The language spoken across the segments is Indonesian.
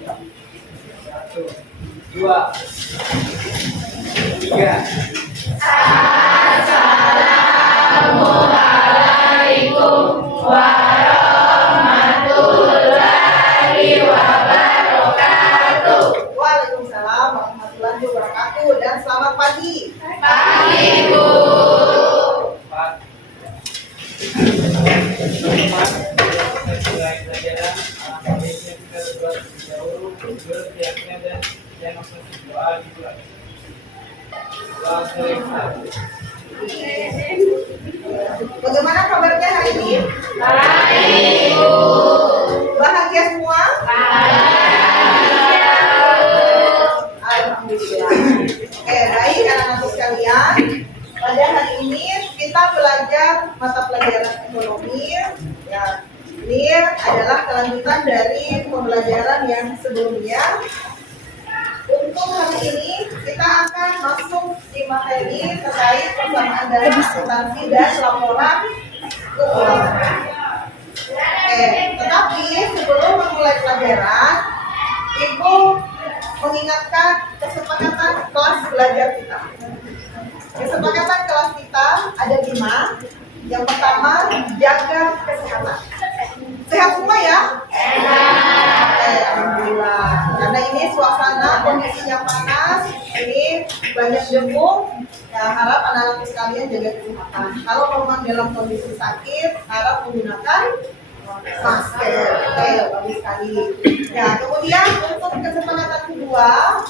Satu, dua, tiga. Assalamualaikum warahmatullahi wabarakatuh. Waalaikumsalam warahmatullahi wabarakatuh dan selamat pagi. Pagi Bu. Empat. Mulai pelajaran. Alhamdulillah kita berdoa terlebih dahulu. Bertiapnya dan yang masih doa dimulai. Bagaimana kabarnya hari ini? Baik Bu. Bahagia semua? Bahagia. Alhamdulillah. Oke, baik anak-anak sekalian. Pada hari ini kita belajar mata pelajaran ekonomi. Ya, ini adalah kelanjutan dari pembelajaran yang sebelumnya. Untuk hari ini kita akan masuk di materi terkait persamaan dana akuntansi dan laporan keuangan. Oke, tetapi sebelum memulai pelajaran, Ibu mengingatkan kesepakatan kelas belajar kita. Kesepakatan kelas kita ada 5. Yang pertama, jaga kesehatan. Sehat semua ya? Oke, alhamdulillah. Karena ini suasana kondisinya panas, ini banyak debu. Ya, harap anak-anak sekalian jaga kesehatan. Kalau memang dalam kondisi sakit, harap menggunakan masker. Oke, bagus sekali. Ya, kemudian untuk kesepakatan kedua,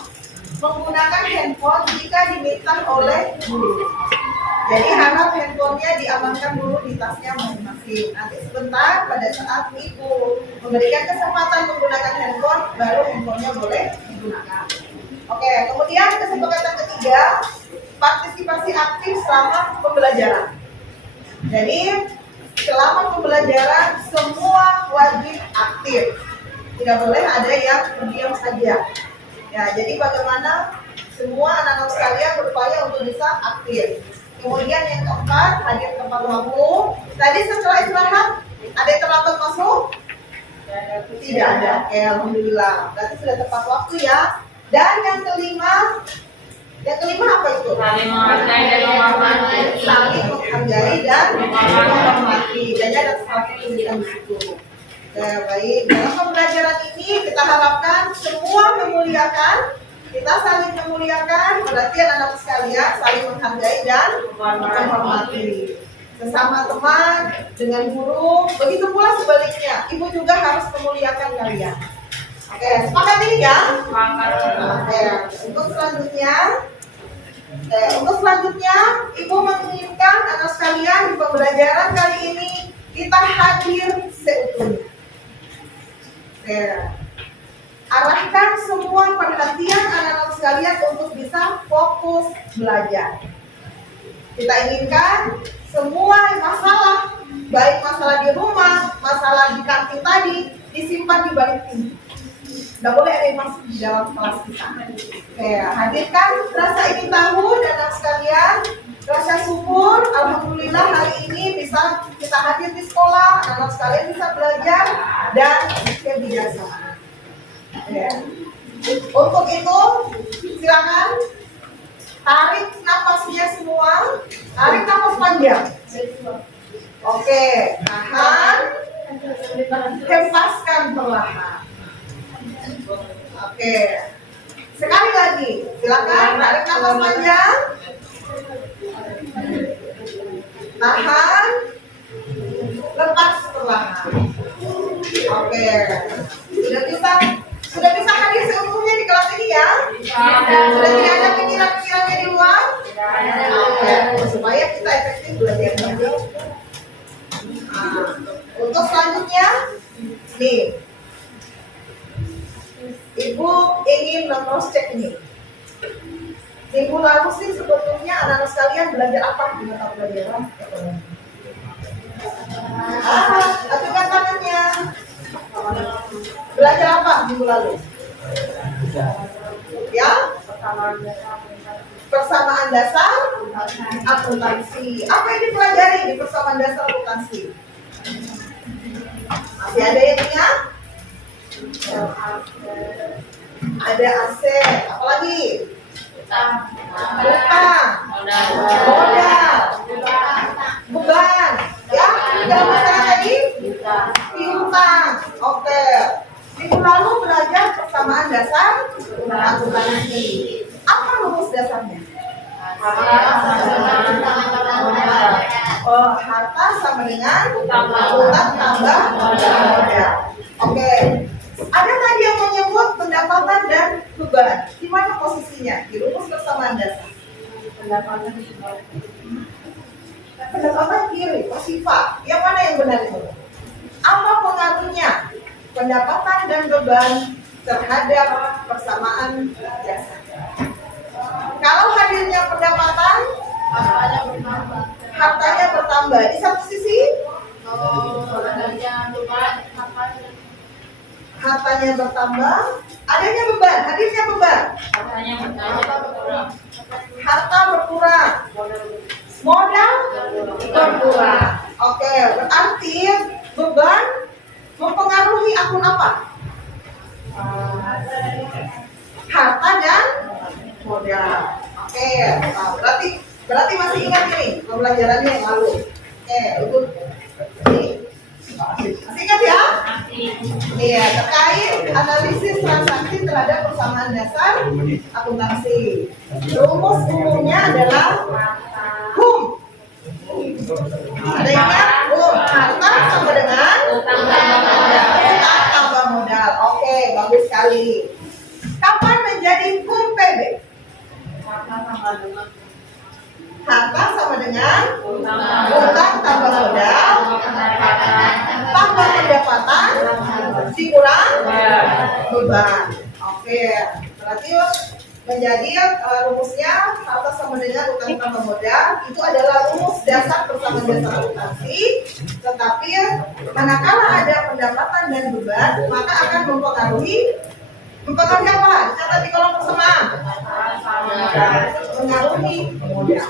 menggunakan handphone jika diminta oleh guru. Jadi harap handphonenya diamankan dulu di tasnya masing-masing. Nanti sebentar pada saat Ibu memberikan kesempatan menggunakan handphone, baru handphonenya boleh digunakan. Oke, kemudian kesepakatan ketiga, partisipasi aktif selama pembelajaran. Jadi selama pembelajaran semua wajib aktif. Tidak boleh ada yang diam saja. Ya, jadi bagaimana semua anak-anak sekalian berupaya untuk bisa aktif. Kemudian yang keempat, hadir tepat waktu. Tadi setelah istirahat, ada yang terlambat masuk? Tidak ada. Oke, alhamdulillah. Berarti sudah tepat waktu ya. Dan yang kelima apa itu? Saling menghargai dan menghormati. Saling menghargai dan menghormati. Jadi ada satu tulisan di situ. Oke, baik. Dalam pembelajaran ini kita harapkan semua memuliakan. Kita saling memuliakan, berarti anak-anak sekalian saling menghargai dan menghormati sesama teman, dengan guru, begitu pula sebaliknya. Ibu juga harus memuliakan kalian. Oke, sepakat ini ya? Oke, untuk selanjutnya, Ibu menginginkan anak sekalian di pembelajaran kali ini kita hadir seutuhnya. Oke. Arahkan semua perhatian anak-anak sekalian untuk bisa fokus belajar. Kita inginkan semua masalah, baik masalah di rumah, masalah di kantin tadi, disimpan di balik pintu. Tidak boleh ada yang masuk di dalam kelas kita. Oke, hadirkan rasa ingin tahu dan anak sekalian, rasa syukur. Alhamdulillah hari ini bisa kita hadir di sekolah, anak sekalian bisa belajar dan kebijaksanaan. Ya. Untuk itu silakan tarik nafasnya semua, tarik nafas panjang. Oke, tahan, hempaskan perlahan. Oke, sekali lagi silakan tarik nafas panjang, tahan, lepas perlahan. Oke, sudah bisa hadir seutuhnya di kelas ini ya? Sudah tidak ada pikiran-pikirannya di luar? Oke, supaya kita efektif belajarnya. Untuk selanjutnya, nih, Ibu ingin cross check nih. Minggu lalu sih sebetulnya anak-anak sekalian belajar apa di mata pelajaran ekonomi? Ajukan tangannya. Belajar apa minggu lalu? Ya? Persamaan dasar akuntansi. Apa yang dipelajari di persamaan dasar akuntansi? Masih ada yang ingat? Ada aset, apalagi? Utang. Utang, Modal. modal, beban. Ya, dalam masalah tadi Utang. piutang. Oke. Minggu lalu belajar persamaan dasar akuntansi. Apa rumus dasarnya? Oh, harta sama dengan utang tambah modal. Oke. Ada tadi yang menyebut pendapatan dan beban. Di mana posisinya? Di rumus persamaan dasar. Pendapatan kiri, pasifat. Yang mana yang benar itu? Apa pengaruhnya pendapatan dan beban terhadap persamaan dasar? Kalau hadirnya pendapatan, hartanya bertambah. Di satu sisi, hartanya bertambah, adanya beban, hadirnya beban. Harta berkurang, modal berkurang. Oke, berarti beban mempengaruhi akun apa? Harta dan modal. Oke, nah, berarti masih ingat ini pembelajarannya yang lalu. Oke, ini masih ingat ya? Iya, terkait analisis transaksi terhadap persamaan dasar akuntansi. Rumus umumnya adalah HUM. Ada ingat? HUM, harta sama dengan utang tambah modal. Oke, bagus sekali. Kapan menjadi HUM PB? Harta sama dengan utang tambah modal tambah pendapatan dikurang beban. Oke, berarti menjadi rumusnya harta sama dengan utang tambah modal itu adalah rumus dasar persamaan dasar akuntansi. Tetapi manakala ada pendapatan dan beban maka akan mempengaruhi apa? Catat di kolom persamaan. Mengaruhi modal.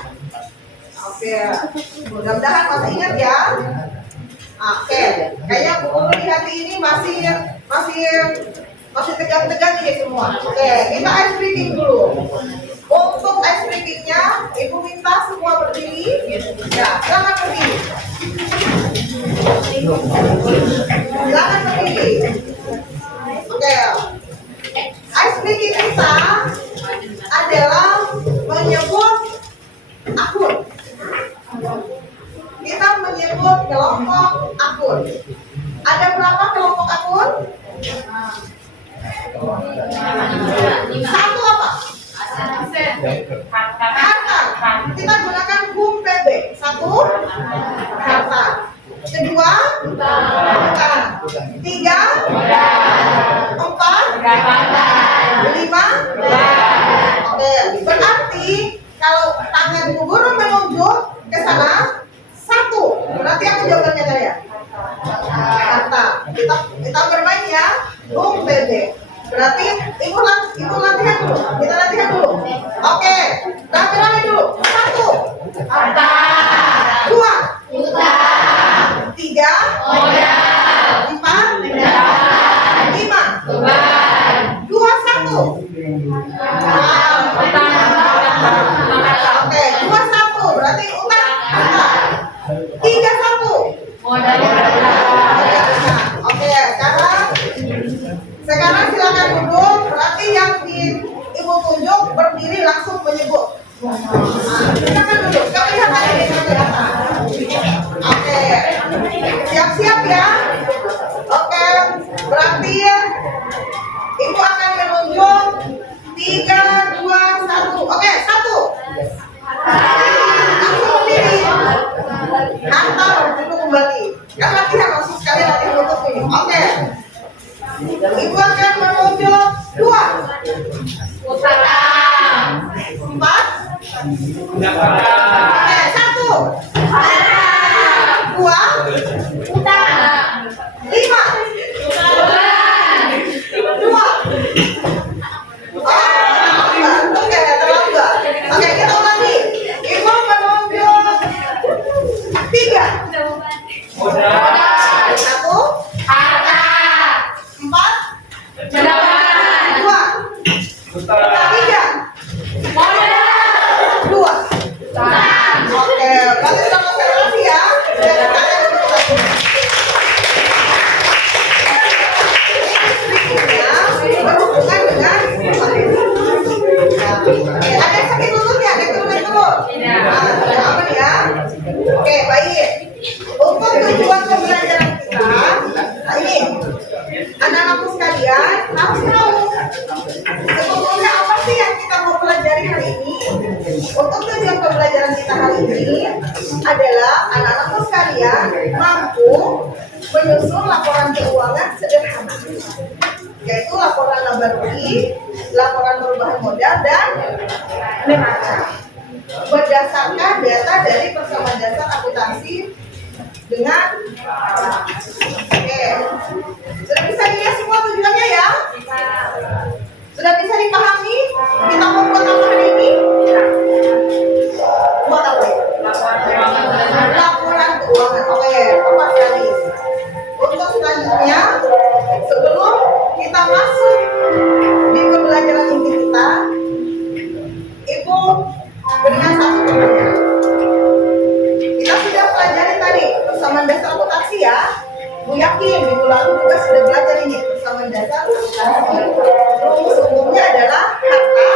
Oke, mudah-mudahan masih ingat ya. Oke, kayaknya guru di hati ini masih tegang-tegang ini semua. Oke, kita ice breaking dulu. Untuk ice breakingnya, ibu minta semua berdiri. Ya, silakan berdiri. Silakan berdiri. Oke, ice breaking kita adalah menyebut akun. Kita menyebut kelompok akun. Ada berapa kelompok akun? Satu apa? Harta. Kita gunakan HUM PB. Satu, harta. Kedua, utang. Tiga, empat, lima. Oke, berarti kalau tangan guru menunjuk ke sana, satu. Berarti aku jawabannya tadi ya. Harta. Kita bermain ya. HUM PB. Berarti ibu latihan dulu. Kita latihan dulu. Oke. Latihan dulu. Satu. Harta. Dua. Utang. Tiga. Modal. Empat. Pendapatan. Lima. Beban. Dua. Satu. Oke. Dua. Satu. Berarti utang. Harta. Tiga. Satu. Modal. Oke. Sekarang silakan duduk. Berarti yang ibu tunjuk berdiri langsung menyebut. Silakan duduk. Kelihatan ini kelihatan. Oke. Siap-siap ya. Oke. Berarti ibu akan menunjuk 3, 2, 1. Oke. 1. Langsung berdiri. Hantar duduk kembali. Kan latihan langsung sekali latihan untuk ini. Oke. Ibu akan menunjuk 2. Utang. 4. Oke, 1. 2. Utang. 5. 2. Oke, terlambat. Oke, kita ulangi. Ibu menunjuk 3. 1. Harta. 4. adalah anak-anakku sekalian mampu menyusun laporan keuangan sederhana, yaitu laporan laba rugi, laporan perubahan modal, dan neraca berdasarkan data dari persamaan dasar akuntansi dengan oke. Sudah bisa dilihat semua tujuannya ya? Sudah bisa dipahami? Kita mau buat apa hari ini? Buat apa ya? Laporan keuangan. Oke, tepat sekali. Untuk selanjutnya, sebelum kita masuk di pembelajaran inti kita, Ibu berikan satu pertanyaan. Kita sudah pelajari tadi persamaan dasar akuntansi ya. Bu yakin minggu lalu juga sudah belajar ini persamaan dasar akuntansi. Rumus umumnya adalah harta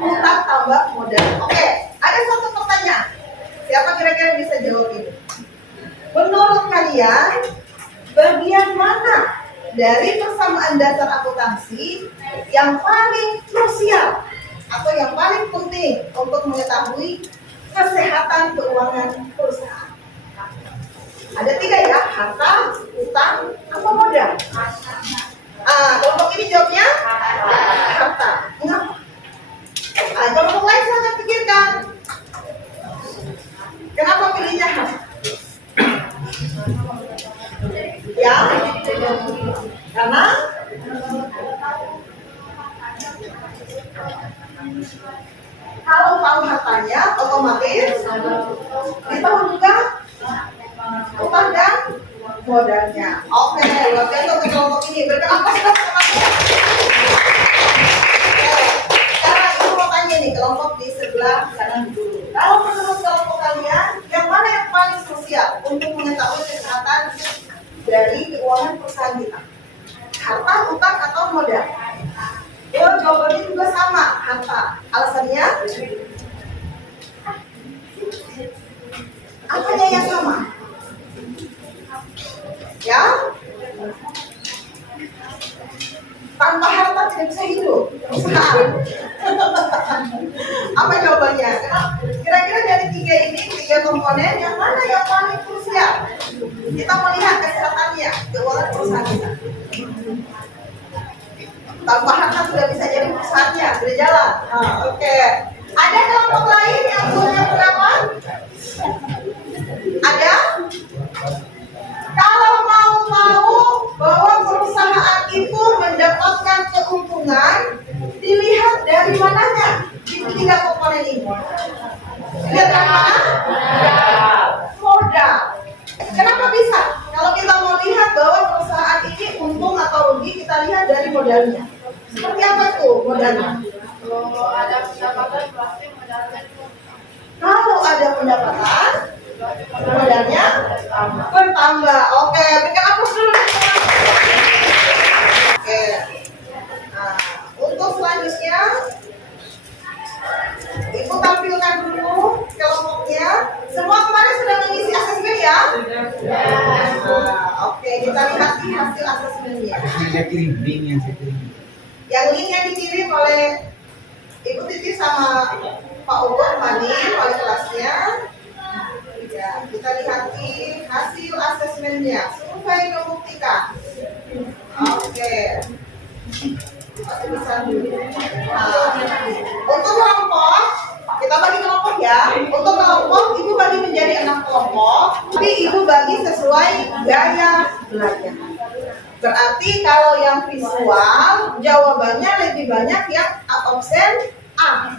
utang tambah modal. Oke, ada satu pertanyaan. Siapa kira-kira bisa jawab ini? Menurut kalian, bagian mana dari persamaan dasar akuntansi yang paling krusial atau yang paling penting untuk mengetahui kesehatan keuangan perusahaan? Ada 3 ya, harta, utang, apa modal? Kelompok ini jawabnya harta. Mengapa? Kelompok lain silahkan pikirkan. Kenapa pilihnya harta? Ya, karena kalau tahu hartanya, otomatis ditahu juga utang dan modalnya. Oke, luar biasa untuk kelompok ini. Berikan apa semuanya? Sekarang Ibu mau tanya nih kelompok di sebelah kanan dulu. Kalau menurut kelompok kalian, yang mana yang paling krusial untuk mengetahui kesehatan dari keuangan perusahaan kita? Harta, utang, atau modal? Jawabannya juga sama, harta. Alasannya? Apanya yang sama? Ya? Tanpa harta tidak bisa hidup. Apa jawabannya? Kira-kira dari 3 ini, 3 komponen, yang mana yang paling krusial? Kita melihat kesehatannya, keuangan perusahaan kita. Tanpa harta sudah bisa jadi perusahaannya, sudah jalan. Oke. Ada kelompok lain yang punya pendapat? Ada? Kalau mau tahu bahwa perusahaan itu mendapatkan keuntungan, dilihat dari mananya? Itu 3 komponen ini. Lihat dari mana? Modal. Kenapa bisa? Kalau kita mau lihat bahwa perusahaan ini untung atau rugi, kita lihat dari modalnya. Seperti apa tuh modalnya? Kalau ada pendapatan pasti modalnya itu. Kalau ada pendapatan, modalnya bertambah. Oke, berikan apa dulu? Oke. Nah, untuk selanjutnya, Ibu tampilkan dulu kelompoknya. Semua kemarin sudah mengisi asesmen ya? Oke, kita lihat di hasil asesmennya. Yang link yang dikirim oleh Ibu Titi sama Pak Ugo kemarin oleh kelasnya. Ya, kita lihat di hasil asesmennya. Survei membuktikan. Oke. Untuk kelompok, kita bagi kelompok ya. Untuk kelompok, Ibu bagi menjadi 6 kelompok. Tapi Ibu bagi sesuai gaya belajar. Berarti kalau yang visual, jawabannya lebih banyak yang option A.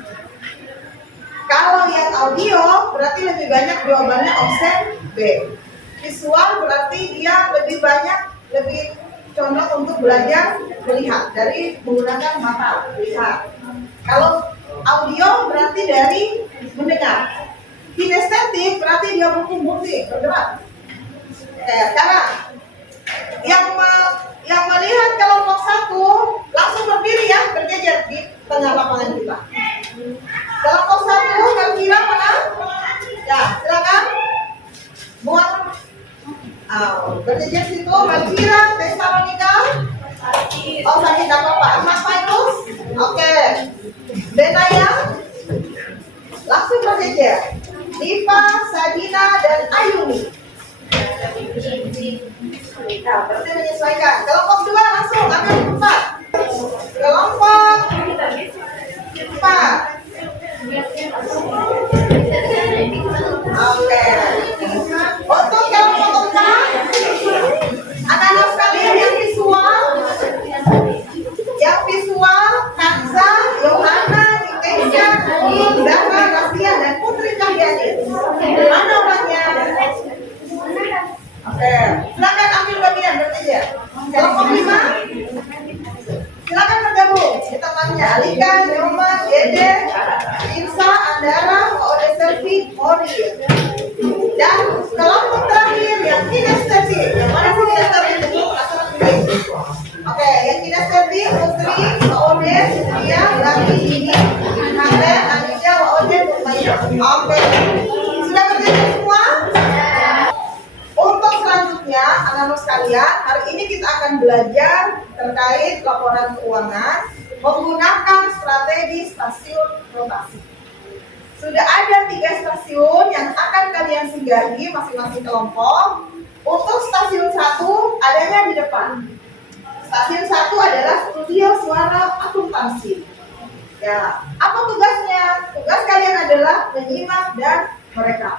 Kalau yang audio, berarti lebih banyak jawabannya option B. Visual berarti dia lebih banyak, lebih condong untuk belajar melihat dari menggunakan mata lihat. Kalau audio berarti dari mendengar. Kinestetik berarti dia bukti bergerak. Sekarang yang melihat kelompok 1 langsung berdiri ya, berjejer di tengah lapangan kita. Kelompok 1 kira-kira mana? Ya, silakan. Buat berjejer situ, Malvira, Tesalonika. Oh, sakit enggak apa-apa. Mas Fairuz? Oke. Benaya? Langsung berjejer. Diva, Sadina, dan Ayuni. Nah, berarti menyesuaikan. Kelompok 2 langsung ambil 4. Kelompok 4. Oke. Untuk kelompok 4, anak-anak sekalian yang visual, Kanza, Yohana, Nitesha, Dara, Rasian, dan Putri Cahyani. Mana orangnya? Oke, silakan ambil bagian bertiga. Kelompok 5, silakan bergabung di temannya Alika, Nyoman, Dede, Insa, Andara, Ode Selvi, Mori. Dan kelompok terakhir yang kinestetik. Yang mana sih kinestetik itu? Oke, yang kinestetik Putri, Ode, Dia, Laki, Ini, Karen, Anissa, Ode, Maya. Oke, sudah berjaya semua? Untuk selanjutnya, anak-anak sekalian, hari ini kita akan belajar terkait laporan keuangan menggunakan strategi stasiun rotasi. Sudah ada 3 stasiun yang akan kalian singgahi masing-masing kelompok. Untuk stasiun 1 adanya di depan. Stasiun 1 adalah studio suara akuntansi. Ya, apa tugasnya? Tugas kalian adalah menyimak dan merekam.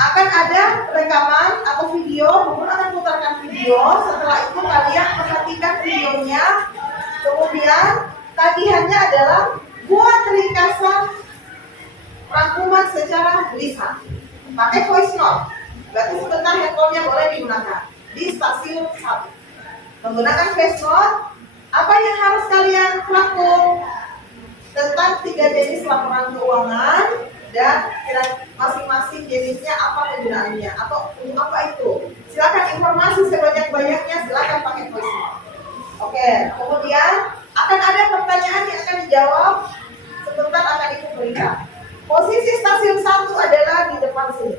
Akan ada rekaman atau video, Guru akan putarkan video. Setelah itu kalian perhatikan videonya. Kemudian tagihannya adalah buat ringkasan rangkuman secara lisan. Pakai voice note. Berarti sebentar handphonenya boleh digunakan di stasiun 1. Menggunakan voice note, apa yang harus kalian rangkum tentang 3 jenis laporan keuangan dan masing-masing jenisnya apa kegunaannya atau untuk apa itu. Silakan informasi sebanyak-banyaknya, silakan pakai voice note. Oke, kemudian akan ada pertanyaan yang akan dijawab sebentar akan Ibu berikan. Posisi stasiun 1 adalah di depan sini.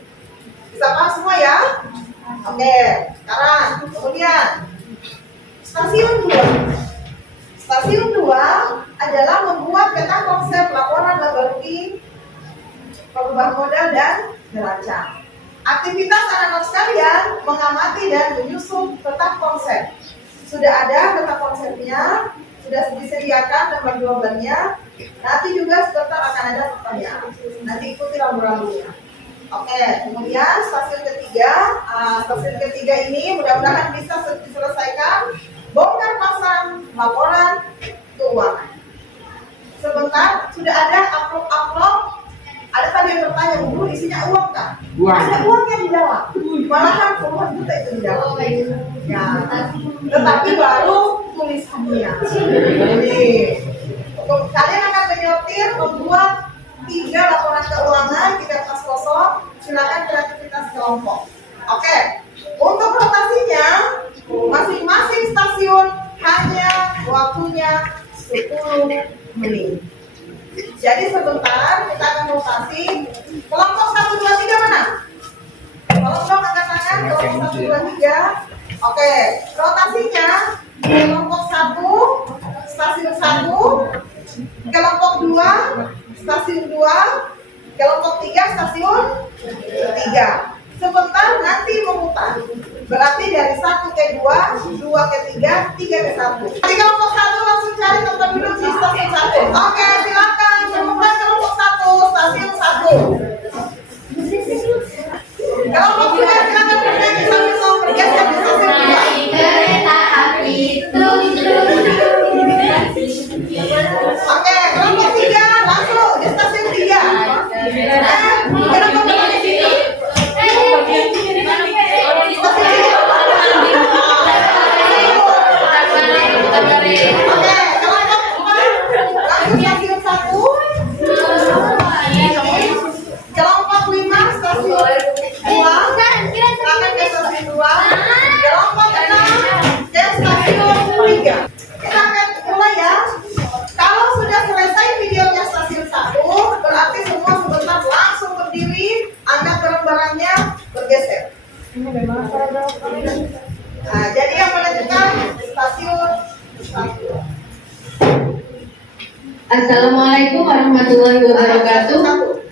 Bisa paham semua ya? Oke, sekarang kemudian stasiun 2. Stasiun 2 adalah membuat peta konsep laporan laba rugi, perubahan modal dan neraca. Aktivitas anak-anak sekalian mengamati dan menyusun peta konsep. Sudah ada peta konsepnya, sudah disediakan nomor 12-nya. Nanti juga sebentar akan ada pertanyaan. Nanti ikuti rambu-rambunya. Oke, kemudian stasiun ketiga ini mudah-mudahan bisa diselesaikan. Bongkar pasang laporan keuangan. Sebentar, sudah ada amplop. Ada tadi yang bertanya, Bu, isinya uang kan? Ada uangnya di dalam. Malahan puluhan juta itu di dalam. Ya, tetapi baru tulisannya. Jadi, kalian akan menyortir, membuat 3 laporan keuangan, 3 kertas kosong. Silakan kreativitas kelompok. Oke, untuk rotasinya, masing-masing stasiun hanya waktunya 10 menit. Jadi sebentar kita akan rotasi. Kelompok 1, 2, 3 mana? Tolong dong angkat tangan. Kelompok 1, 2, 3. Oke, rotasinya kelompok 1 stasiun 1, kelompok 2 stasiun 2, kelompok 3 stasiun 3. Sebentar nanti memutar. Berarti dari 1 ke 2, 2 ke 3, 3 ke 1. Jadi kelompok 1 langsung cari tempat duduk di stasiun 1. Oke, silakan memutar kelompok 1, stasiun 1. Kelompok 2 silakan berdiri sambil mau bergeser di stasiun 2. Kereta api Oke, kelompok 3 langsung di stasiun 3. Kelompok 2 di sini. Kelompok 5 stasiun 2, silakan ke stasiun 2. Kelompok 6 ke stasiun 3. Kita akan mulai ya. Kalau sudah selesai videonya stasiun 1, berarti semua sebentar langsung berdiri, angkat barang-barangnya, bergeser. Nah, jadi yang menentukan stasiun 1. Assalamualaikum warahmatullahi wabarakatuh.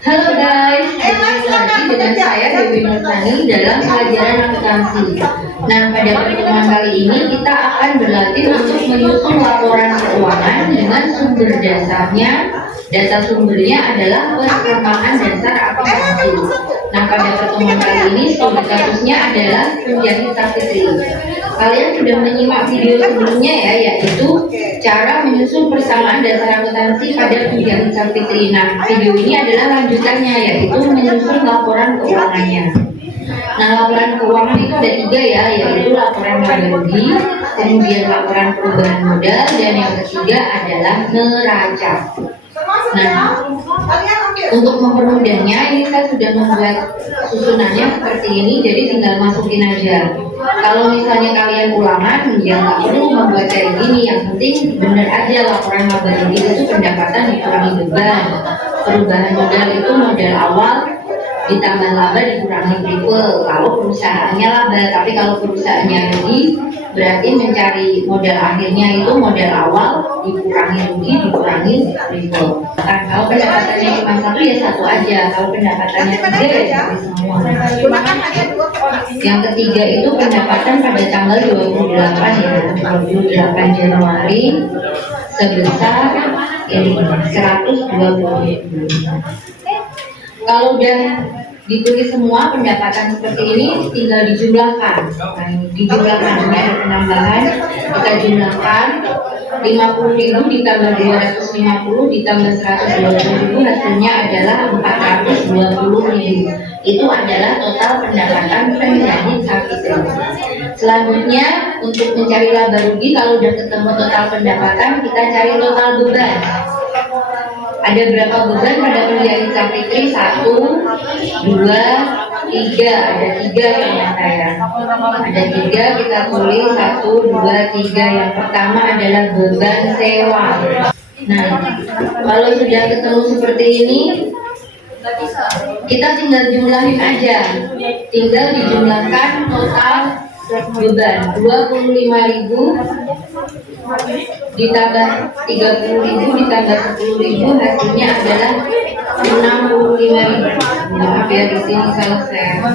Halo guys, kembali lagi dengan saya Dewi Nurtani dalam pelajaran akuntansi. Nah, pada pertemuan kali ini kita akan berlatih untuk menyusun laporan keuangan dengan sumber dasarnya. Data sumbernya adalah persamaan dasar akuntansi. Nah, pada pertemuan kali ini studi kasusnya adalah penjahit Safitri. Kalian sudah menyimak video sebelumnya ya, yaitu cara menyusun persamaan dasar akuntansi pada penjahit Safitri. Nah, video ini adalah lanjutannya, yaitu menyusun laporan keuangannya. Nah, laporan keuangan itu ada 3 ya, yaitu laporan laba rugi, kemudian laporan perubahan modal, dan yang ketiga adalah neraca. Nah, untuk mempermudahnya ini saya sudah membuat susunannya seperti ini, jadi tinggal masukin aja. Kalau misalnya kalian ulangan, ya nggak perlu membuat kayak gini. Yang penting bener aja laporan laba rugi itu pendapatan dikurangi beban, perubahan modal itu modal awal ditambah laba dikurangi triple kalau perusahaannya laba. Tapi kalau perusahaannya rugi, berarti mencari modal akhirnya itu modal awal dikurangi rugi dikurangi triple. Nah, kalau pendapatannya cuma 1 ya 1 aja, kalau pendapatannya 3 ya semua. Yang ketiga itu pendapatan pada tanggal 28 ya, 28 Januari sebesar ini 120.000. Kalau udah ditulis semua pendapatan seperti ini, tinggal dijumlahkan. Dijumlahkan dengan ada penambahan, kita jumlahkan 50.000 ditambah 250 ditambah 120.000, hasilnya adalah 420.000. Itu adalah total pendapatan penjahit Safitri. Selanjutnya untuk mencari laba rugi, kalau udah ketemu total pendapatan, kita cari total beban. Ada berapa beban pada penjahit Safitri? 1, 2, 3. Ada 3 ternyata ya. Ada 3, kita tulis 1, 2, 3. Yang pertama adalah beban sewa. Nah, kalau sudah ketemu seperti ini, kita tinggal jumlahin aja. Tinggal dijumlahkan total beban 25.000 ditambah 30.000 ditambah 10.000, hasilnya adalah 65.000. Maaf ya, di sini salah saya.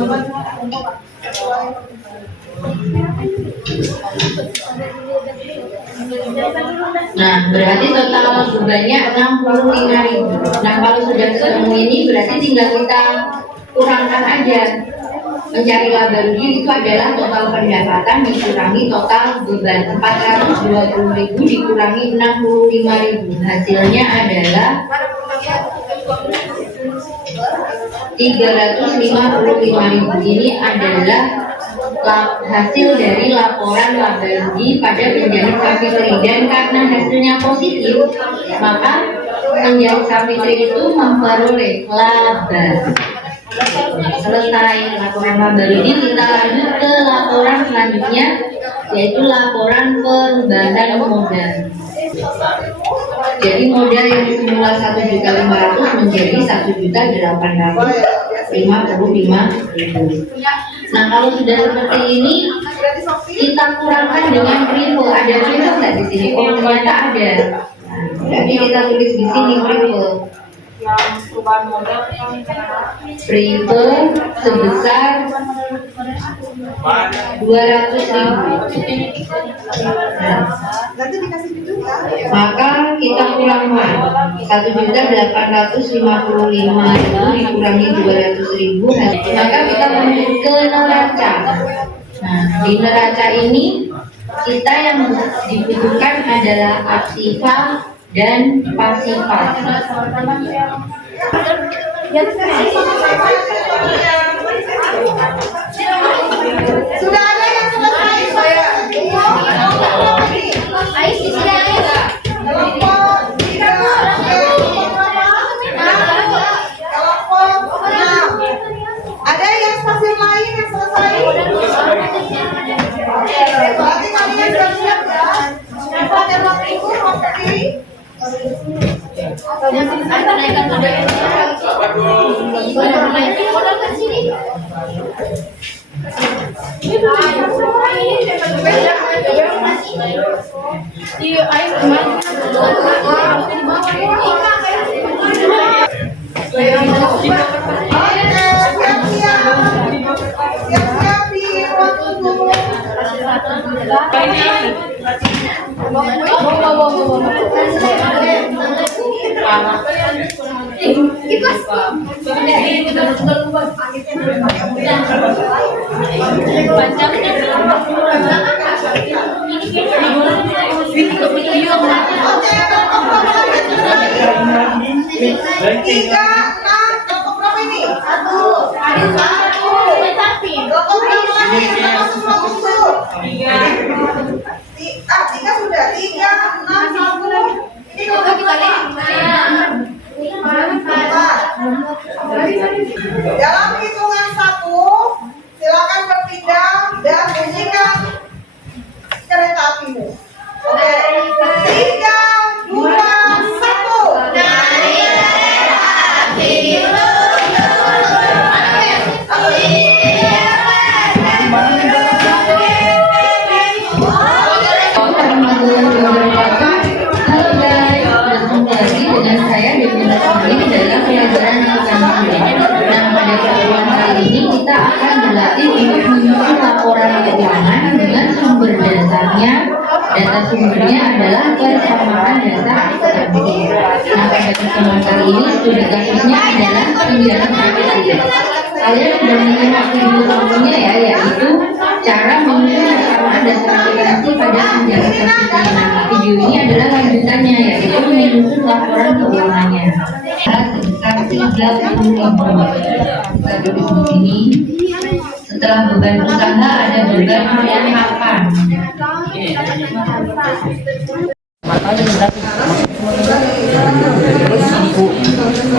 Nah, berarti total bebannya 65.000. Nah, kalau sudah ketemu ini berarti tinggal kita kurangkan aja. Mencari laba rugi itu adalah total pendapatan dikurangi total beban. 420.000 dikurangi 65.000, hasilnya adalah 355.000. Ini adalah hasil dari laporan laba rugi pada penjahit Safitri. Dan karena hasilnya positif, maka penjahit Safitri itu memperoleh laba. Selesai laporan laba rugi, kita lanjut ke laporan selanjutnya, yaitu laporan perubahan modal. Jadi modal yang semula 1.500.000 menjadi 1.855.000. Nah, kalau sudah seperti ini, kita kurangkan dengan triple. Ada triple nggak di sini? Oh, ternyata ada. Nah, jadi kita tulis di sini triple. Yang perubahan modal Triple sebesar 200.000. Maka kita kurangkan 1.855.000 dikurangi 200.000, maka kita menuju ke neraca. Nah, di neraca ini kita yang dibutuhkan adalah aktiva dan pasifa. Sudah ada yang selesai saya. Ada yang stasiun lain yang selesai? Berarti kalian siap-siap ya. Ada waktu Ini Iya, ayo kemana? Siap-siap di ruang tunggu. Tiga, enam, kelompok berapa ini? Satu. Kelompok berapa lagi? Masuk ruang tunggu. Tiga sudah. Tiga, enam, satu. Ini kelompok berapa? Empat. Dalam hitungan satu, silakan berpindah dan bunyikan kereta apimu. Oke, 3, 2, 1. Halo guys, bertemu lagi dengan saya Dewi Natali dalam pelajaran akuntansi. Nah, pada pertemuan kali ini kita akan berlatih untuk menyusun laporan keuangan dengan sumber dasarnya. Data sumbernya adalah persamaan data akuntansi. Nah, pada pertemuan kali ini studi kasusnya adalah tunjangan profesi. Kalian sudah menyimak video sebelumnya ya, yaitu cara menyusun persamaan data akuntansi pada tunjangan profesi. Nah, video ini adalah lanjutannya, yaitu menyusun laporan keuangannya. Sebesar 30.000. Kita duduk di sini. Setelah beban usaha ada beban pemasukan.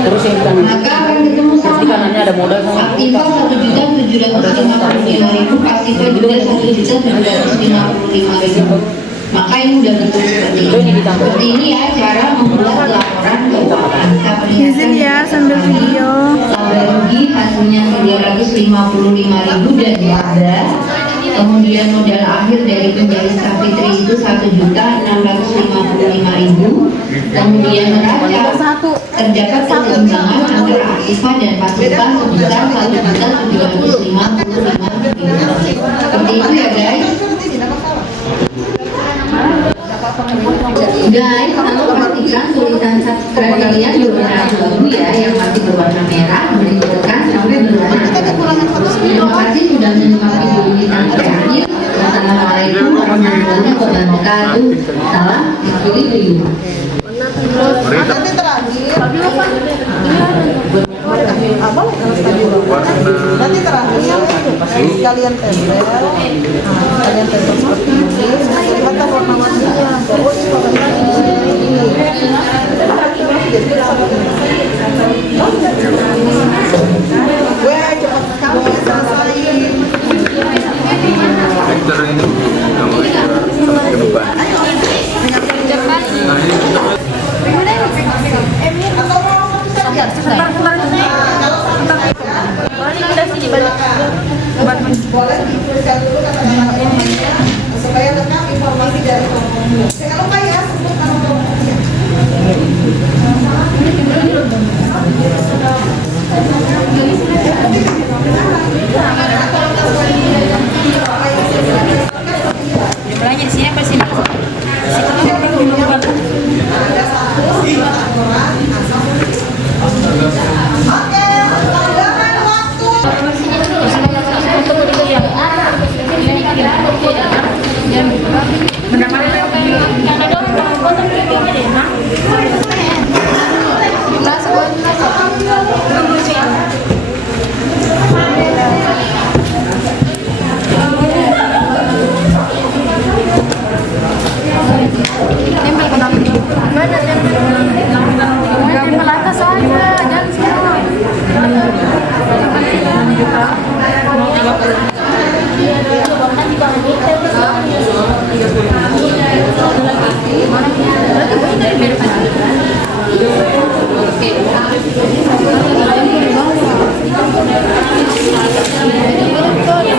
Terus yang kan Maka akan ketemu di kanannya ada modal sama aktiva 1.755.000, pasifnya juga 1.755.000. Maka ini udah betul seperti ini. Seperti ini ya cara membuat laporan keuangan. Kita perlihatkan ya sambil video. laba rugi hasilnya 355.000 dan laba. Kemudian modal akhir dari penjalin Savitri itu 1.655.000. Kemudian neraca terdapat keseimbangan antara aktiva dan pasifa sebesar 1.755.000. Seperti itu ya guys. Guys, tolong pastikan tulisan subscribe kalian berwarna abu ya, yang masih berwarna merah boleh ditekan sampai berwarna abu. Terima kasih sudah menyimak video ini sampai akhir. Wassalamualaikum warahmatullahi wabarakatuh. Salam Equilibrium. Nanti terakhir. Nanti terakhir kalian tempel seperti ini. Kelihatan warna-warninya. Oh, ini warna gue cepat sekali selesai. Atau mau saja boleh dituliskan dulu kata-katanya supaya lengkap informasi dari kelompokmu. Jangan lupa ya sebut nama kelompoknya. Belajar siapa sih? Oke, tambahan waktu. Tempel atas aja, jangan semua.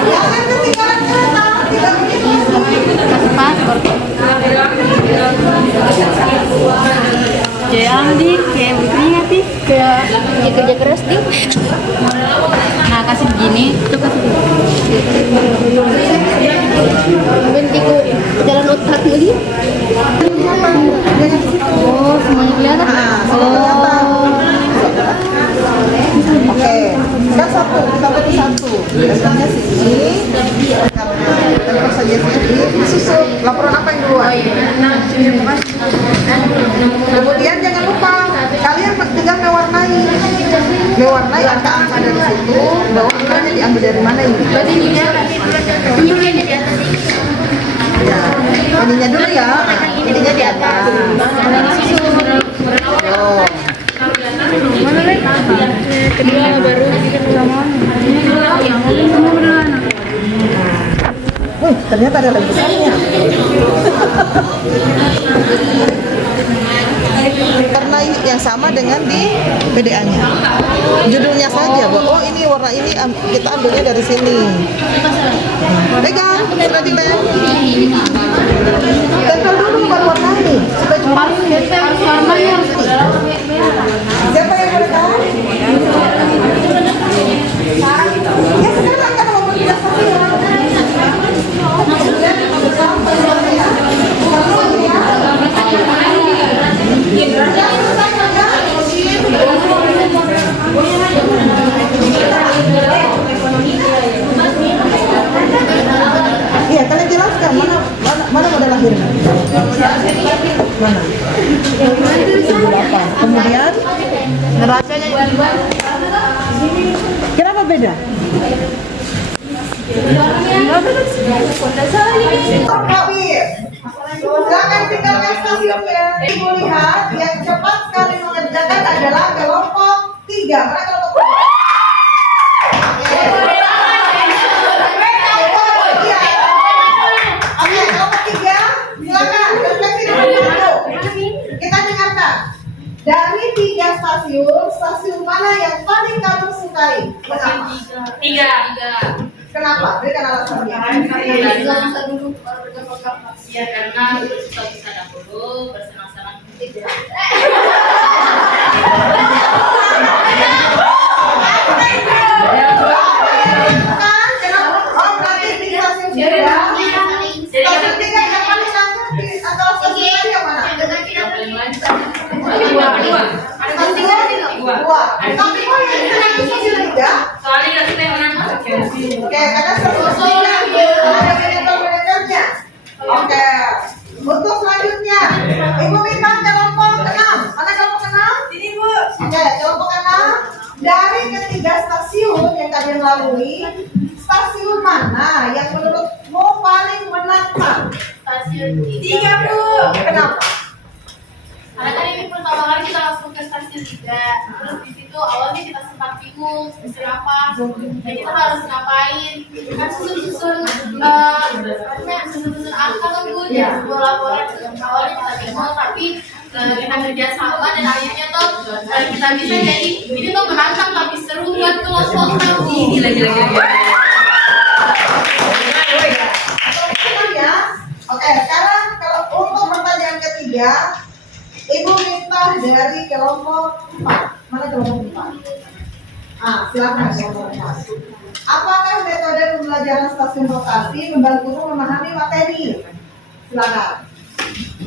Jangan ketinggalan kereta. Tidak begitu. Paspor. Oh, semuanya kelihatan. Nah, sudah kelihatan. Oke, kan satu, kita bagi satu. Biasanya sini, karena tempat saja sini, disusun. Laporan apa yang duluan? Kemudian jangan lupa, kalian tinggal mewarnai. Mewarnai angka-angka dari situ, bahwa angkanya diambil dari mana ini? Ya, ininya dulu ya. Ininya di atas. Oh. Kedua baru sama. Ternyata ada lagi besarnya. Karena yang sama dengan di PDA-nya. Judulnya saja, bahwa oh ini warna ini kita ambilnya dari sini. Pegang, sudah dilem. Tempel dulu baru warnai supaya cepat. Siapa yang boleh tahu? Ya sekarang kan mau tidak iya, kalian jelaskan mana model lahirnya? Mana? Apa? Kemudian neracanya kenapa beda? Kabir, silakan tinggalkan stasiunnya. Ibu lihat yang cepat sekali mengerjakan adalah kelompok 3. Mana kelompok 3? Oke, kelompok 3, silakan refleksi dulu. Kita dengarkan. Dari 3 stasiun mana yang paling kamu sukai? Kenapa? 3. Kenapa? Berikan alasannya. Ya karena bisa dahulu bersenang-senang. Oh, berarti di stasiun 3. Stasiun 3 yang paling lancar di antara stasiun lain yang mana? Dua. Tapi kok yang senang di stasiun 3? Soalnya nggak suka yang mana? Oke, karena stasiun 3 ada manajer-manajernya. Oke. Untuk selanjutnya, Ibu minta kelompok 6. Mana kelompok 6? Ini, Bu. Oke, kelompok 6. Dari ketiga stasiun yang kalian lalui, stasiun mana yang menurutmu paling menantang? Stasiun 3, Bu. Kenapa? Karena kan ini pertama kali kita langsung ke stasiun 3. Terus di situ awalnya kita sempat bingung mesti apa, dan kita harus ngapain. Kan susun angka kan Bu, di sebuah laporan. Awalnya kita bingung, tapi kita kerja sama dan akhirnya tuh kita bisa jadi ini tuh menantang tapi seru buat kelompok kami. Gila. Ya. Oke, sekarang kalau untuk pertanyaan ketiga, Ibu minta dari kelompok 4. Mana kelompok 4? Silakan kelompok 4. Apakah metode pembelajaran stasiun rotasi membantumu memahami materi? Silakan.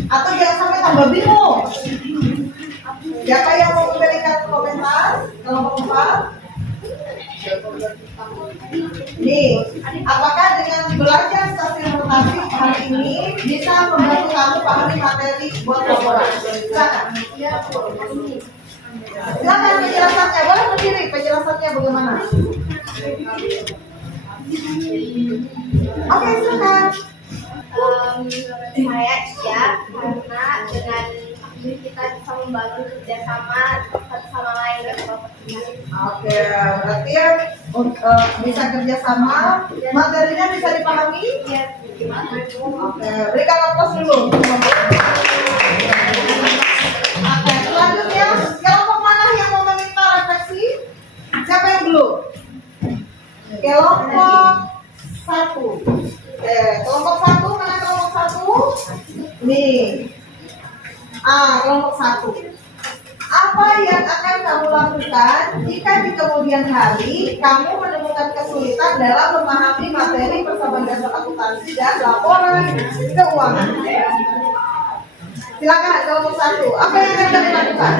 Atau jangan sampai tambah bingung. Siapa yang mau memberikan komentar? Kelompok 4. Nih, apakah dengan belajar stasiun rotasi hari ini bisa membantu kamu pahami materi buat laporan? Silakan. Silakan penjelasannya. Boleh berdiri, penjelasannya bagaimana? Oke, silakan. Saya siap karena dengan kita bisa membangun kerjasama satu sama lain dan kelompok kita. Oke, berarti ya bisa kerjasama, materinya bisa dipahami? Iya. Oke, berikan aplaus dulu. Oke, selanjutnya kelompok mana yang mau meminta refleksi? Siapa yang belum? Kelompok 1. Kelompok 1, mana kelompok 1? Nih. Kelompok 1. Apa yang akan kamu lakukan jika di kemudian hari kamu menemukan kesulitan dalam memahami materi persamaan dasar akuntansi dan laporan keuangan? Silakan kelompok 1. Apa yang akan dilakukan?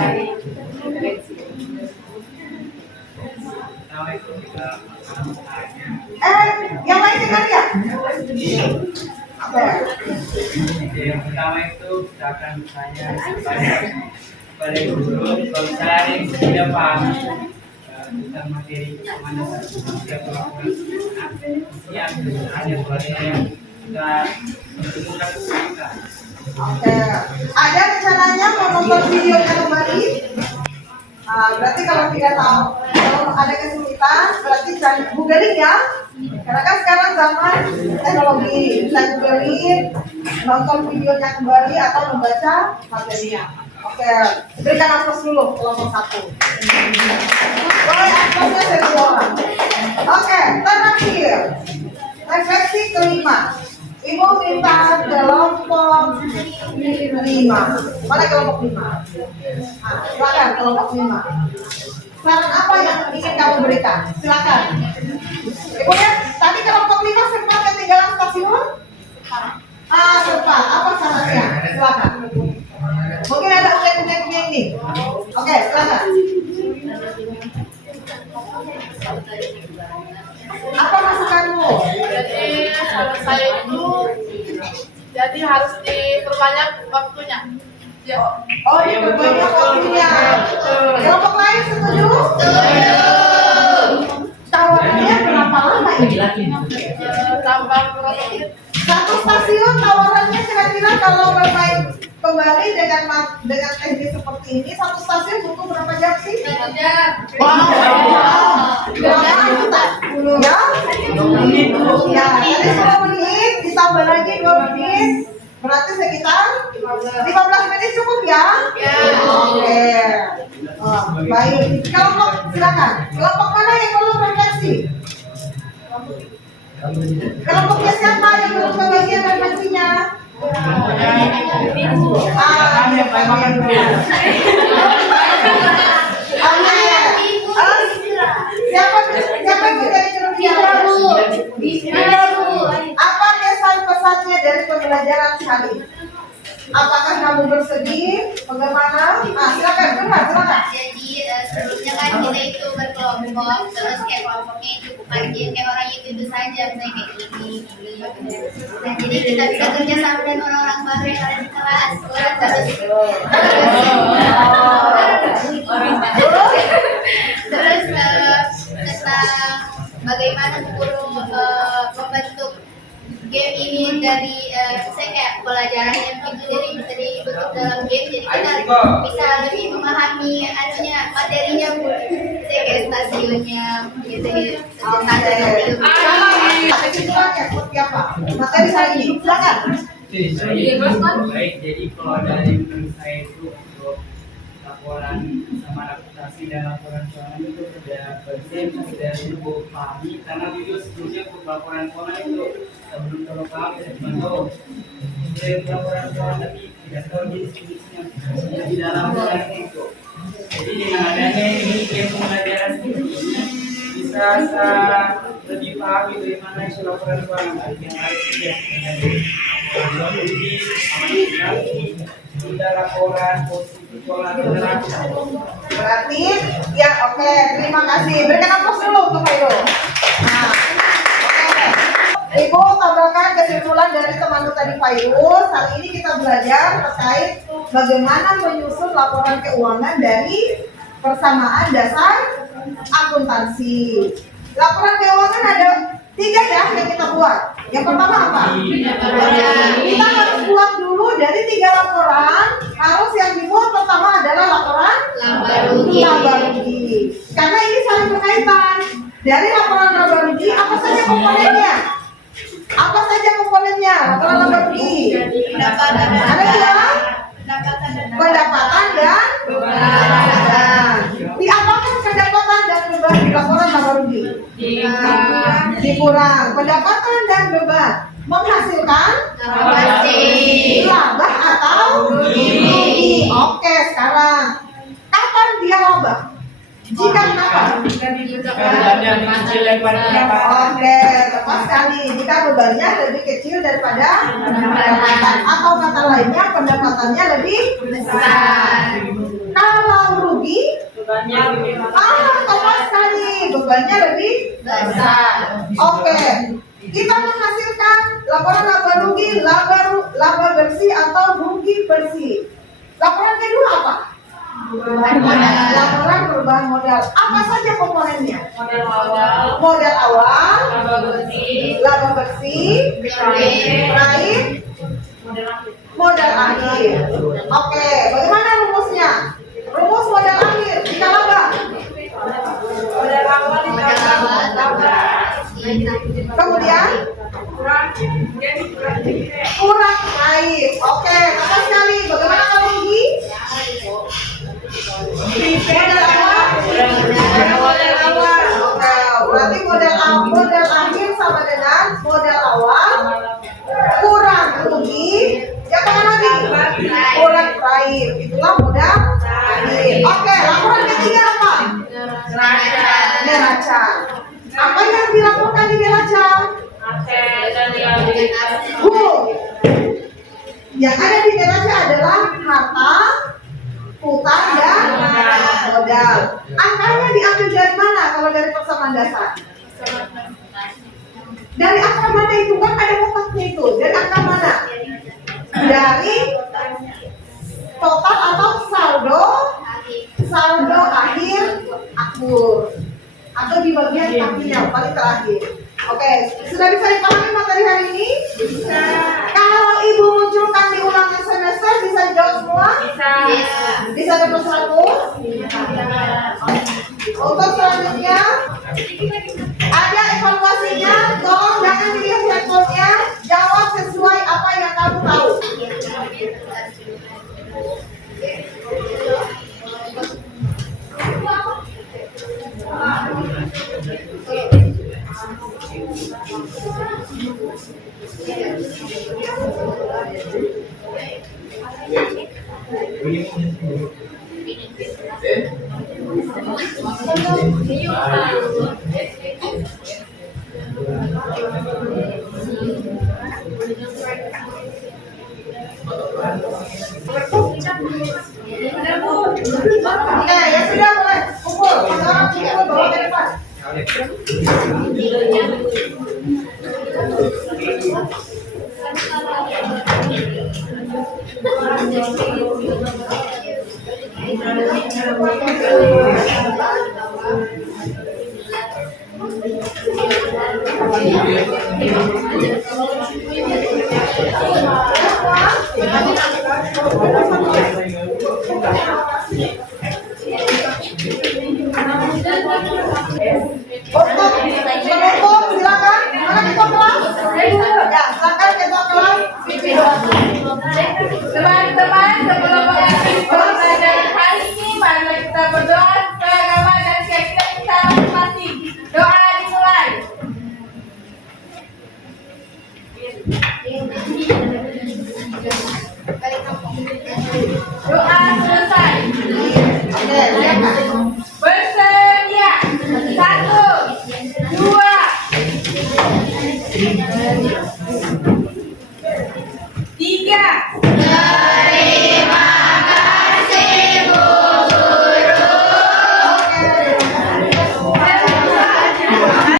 Pertama itu kita tanya. Yang lain dengar ya? Apa? Yang pertama itu kita akan bertanya kepada guru kalau saya yang tidak paham tentang materi kemana setiap laporan yang hanya boleh yang kita lakukan. Oke. Ada rencananya mau nonton videonya kembali? Berarti kalau tidak tahu, kalau ada kesulitan, berarti jangan googling ya. Karena kan sekarang zaman teknologi, bisa googling, nonton videonya kembali atau membaca materinya. Oke, berikan aplaus dulu kelompok 1. Boleh aplausnya satu orang. Oke, terakhir refleksi kelima. Ibu minta kelompok 5. Mana kelompok 5? Silakan kelompok 5. Saran apa yang ingin kamu berikan? Silakan. Ibu ya, tadi kelompok 5 sempat ketinggalan stasiun? Sempat. Apa sarannya? Silakan. Mungkin ada unek-uneknya ini. Oke, silakan. Apa masukanmu? Jadi kalau saya itu jadi harus diperbanyak waktunya. Ya. Oh, diperbanyak waktunya. Kelompok lain setuju? Setuju. Tawarannya berapa lama ini? Tambah berapa menit? Satu stasiun tawarannya kira-kira kalau bermain kembali dengan teknik seperti ini, satu stasiun butuh berapa jam sih? Wow. Ya? Ya, jadi 10 menit ditambah lagi 2 menit, berarti sekitar 15 menit cukup ya? Ya. Oke. Baik. Kelompok silakan. Kelompok mana yang perlu refleksi? Kelompoknya siapa yang belum kebagian refleksinya? Siapa yang menjadi juru bicara? Apa kesan pesannya dari pembelajaran kali ini? Apakah kamu bersedih? Bagaimana? Silakan, silakan. Jadi sebelumnya kan kita itu berkelompok, terus kayak kelompoknya itu bukan kayak orang itu saja, misalnya kayak ini. Nah jadi kita bisa kerja sama dengan orang-orang baru yang ada di kelas. Terus tentang bagaimana guru membentuk game ini dari saya kayak pelajarannya begitu, jadi bisa dibentuk dalam game, jadi kita bisa lebih memahami anunya materinya Bu. Saya kayak stasiunnya gitu Seperti apa? Materi saya ini, silakan. Baik, jadi kalau dari menurut saya itu untuk laporan sama reputasi dan laporan keuangan itu sudah penting, sudah cukup pahami karena video sebelumnya untuk laporan keuangan itu sebelum terlalu paham saya cuma tahu dari laporan keuangan tapi tidak tahu jenis-jenisnya di dalam laporan itu. Jadi dengan adanya ini game pembelajaran seperti ini bisa lebih paham bagaimana itu laporan keuangan yang harus tidak laporan uji, sudah laporan positif Berarti ya oke, terima kasih. Berikan aplaus dulu untuk Pak Ibu. Nah, oke. Ibu tambahkan kesimpulan dari teman tadi Pak Ibu. Saat ini kita belajar terkait bagaimana menyusun laporan keuangan dari persamaan dasar akuntansi. Laporan keuangan ada 3 ya yang kita buat. Yang pertama apa? Kita harus buat dulu dari 3 laporan. Harus yang dibuat pertama adalah laporan laba rugi. Karena ini saling berkaitan. Dari laporan laba rugi apa saja komponennya? Apa saja komponennya? Laporan laba rugi. Pendapatan dan beban. Diapakan pendapatan dan beban di laporan laba rugi? Dikurang. Pendapatan dan beban menghasilkan laba atau rugi. Oke, sekarang kapan dia laba? Jika kenapa? Bebannya lebih kecil daripada pendapatan. Oke, tepat sekali. Jika bebannya lebih kecil daripada pendapatan, atau kata lainnya pendapatannya lebih besar. Kalau rugi, tepat sekali. Bebannya lebih besar. Oke, kita menghasilkan laporan laba rugi, laba bersih atau rugi bersih. Laporan kedua apa? Laporan perubahan modal. Apa saja komponennya? Modal awal, laba bersih, prime, modal akhir. Oke, bagaimana rumusnya? Rumus modal akhir kita laba. Modal awal ditambah laba. Kemudian kurang prime. Oke, tepat sekali. Bagaimana kalau rugi? Modal awal. Oke, berarti modal akhir sama dengan modal awal kurang rugi. Yang mana lagi? Kurang prime. Itulah modal akhir. Oke, laporan ketiga apa? Neraca. Apa yang dilaporkan di neraca? Yang ada di neraca adalah harta, utang, dan modal. Angkanya diambil dari mana kalau dari persamaan dasar? Dari angka mana itu? Kan ada kotaknya itu. Dari angka mana? Dari total atau saldo akhir akur, atau di bagian nominal paling terakhir. Oke, sudah bisa dipahami materi hari ini? Bisa. Kalau ibu munculkan di ulangan semester, bisa jawab semua? Bisa. Bisa dapat 100? Untuk selanjutnya, ada evaluasinya. Tolong jangan dilihat handphonenya, jawab sesuai apa yang kamu tahu. Oke, ya sudah boleh. Kumpul, sekarang kumpul bawa ke depan. Untuk penutup silakan. Mana ketua kelas? Ya, silakan ketua kelas. Teman-teman,